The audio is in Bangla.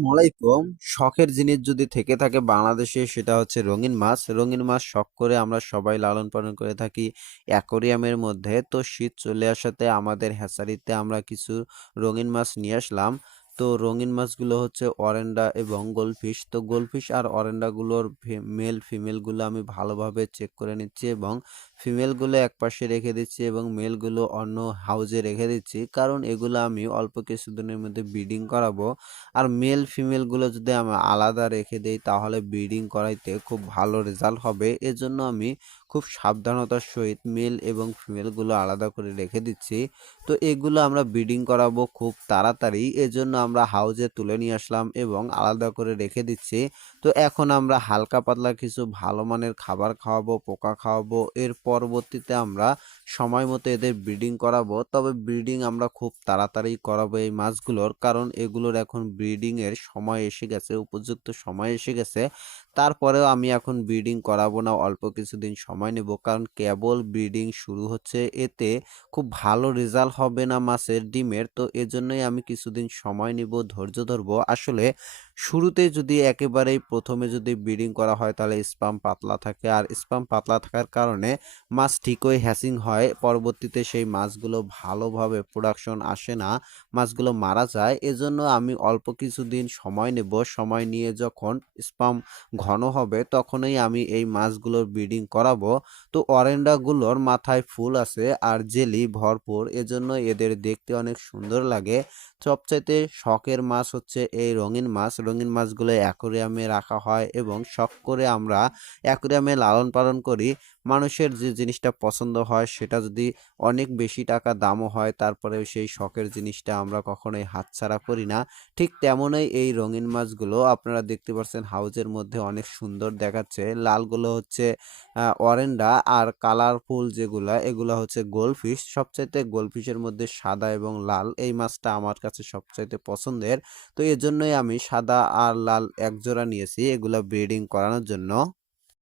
আসসালামাইকুম। শখের জিনিস যদি থেকে থাকে বাংলাদেশে সেটা হচ্ছে রঙিন মাছ। রঙিন মাছ শখ করে আমরা সবাই লালন-পালন করে থাকি অ্যাকোরিয়ামের মধ্যে। তো শীত চলে আসাতে আমাদের হ্যাচারিতে আমরা কিছু রঙিন মাছ নিয়ে আসলাম। তো রঙিন মাছগুলো হচ্ছে অরেন্ডা এবং গোল্ডফিশ। তো গোল্ডফিশ আর অরেন্ডাগুলোর মেল ফিমেলগুলো আমি ভালোভাবে চেক করে নিচ্ছি এবং ফিমেলগুলো একপাশে রেখে দিচ্ছি এবং মেলগুলো অন্য হাউজে রেখে দিচ্ছি। কারণ এগুলো আমি অল্প কিছুদিনের মধ্যে ব্রিডিং করাবো। আর মেল ফিমেল গুলো যদি আমি আলাদা রেখে দেই তাহলে ব্রিডিং করাইতে খুব ভালো রেজাল্ট হবে। এজন্য আমি খুব সাবধানতার সহিত মেল এবং ফিমেল গুলো আলাদা করে রেখে দিচ্ছি। তো এগুলো আমরা ব্রিডিং করাবো খুব তাড়াতাড়ি। এজন্য আমরা হাউজে তুলে নিয়ে আসলাম এবং আলাদা করে রেখে দিচ্ছি। তো এখন আমরা হালকা পাতলা কিছু ভালো মানের খাবার খাওয়াবো, পোকা খাওয়াবো। এর পরবর্তীতে আমরা সময় মতো এদের ব্রিডিং করাবো। তবে ব্রিডিং আমরা খুব তাড়াতাড়ি করাবো এই মাছগুলোর। কারণ এগুলোর এখন ব্রিডিং এর সময় এসে গেছে, উপযুক্ত সময় এসে গেছে। তারপরেও আমি এখন ব্রিডিং করাবো না, অল্প কিছুদিন সময় নেব। কারণ কেবল ব্রিডিং শুরু হচ্ছে, এতে খুব ভালো রেজাল্ট হবে না মাছের ডিমের। তো এজন্যই আমি কিছুদিন সময় নিব, ধৈর্য ধরবো। আসলে শুরুতে যদি একেবারেই ১ম এ যদি ব্রিডিং করা হয় তাহলে স্পাম পাতলা থাকে। আর স্পাম পাতলা থাকার কারণে মাছ ঠিকই হ্যাচিং হয়। পরবর্তীতে সেই মাছগুলো ভালোভাবে প্রোডাকশন আসে না। মাছগুলো মারা যায়। এজন্য আমি অল্প কিছুদিন সময় নেব। সময় নিয়ে যখন স্পাম ঘন হবে তখনই আমি এই মাছগুলোর ব্রিডিং করাবো। তো অরেন্ডাগুলোর মাথায় ফুল আছে আর জেলি ভরপুর। এজন্য এদের দেখতে অনেক সুন্দর লাগে। সবচাইতে শখের মাছ হচ্ছে এই রঙিন মাছ। রঙিন মাছগুলো অ্যাকোরিয়ামে রাখা হয় এবং শখ করে আমরা অ্যাকোরিয়ামে লালন-পালন করি। মানুষের যে জিনিসটা পছন্দ হয় সেটা যদি অনেক বেশি টাকা দামও হয় তারপরেও সেই শখের জিনিসটা আমরা কখনোই হাতছাড়া করি না। ঠিক তেমনই এই রঙিন মাছগুলো আপনারা দেখতে পাচ্ছেন হাউজের মধ্যে অনেক সুন্দর দেখাচ্ছে। লালগুলো হচ্ছে অরেন্ডা আর কালারফুল যেগুলা এগুলা হচ্ছে গোল্ডফিশ। সবচাইতে গোল্ডফিশের মধ্যে সাদা এবং লাল এই মাছটা আমার কাছে সবচাইতে পছন্দের। তো এজন্যই আমি সাদা আর লাল এক জোড়া নিয়েছি এগুলা ব্রিডিং করানোর জন্য।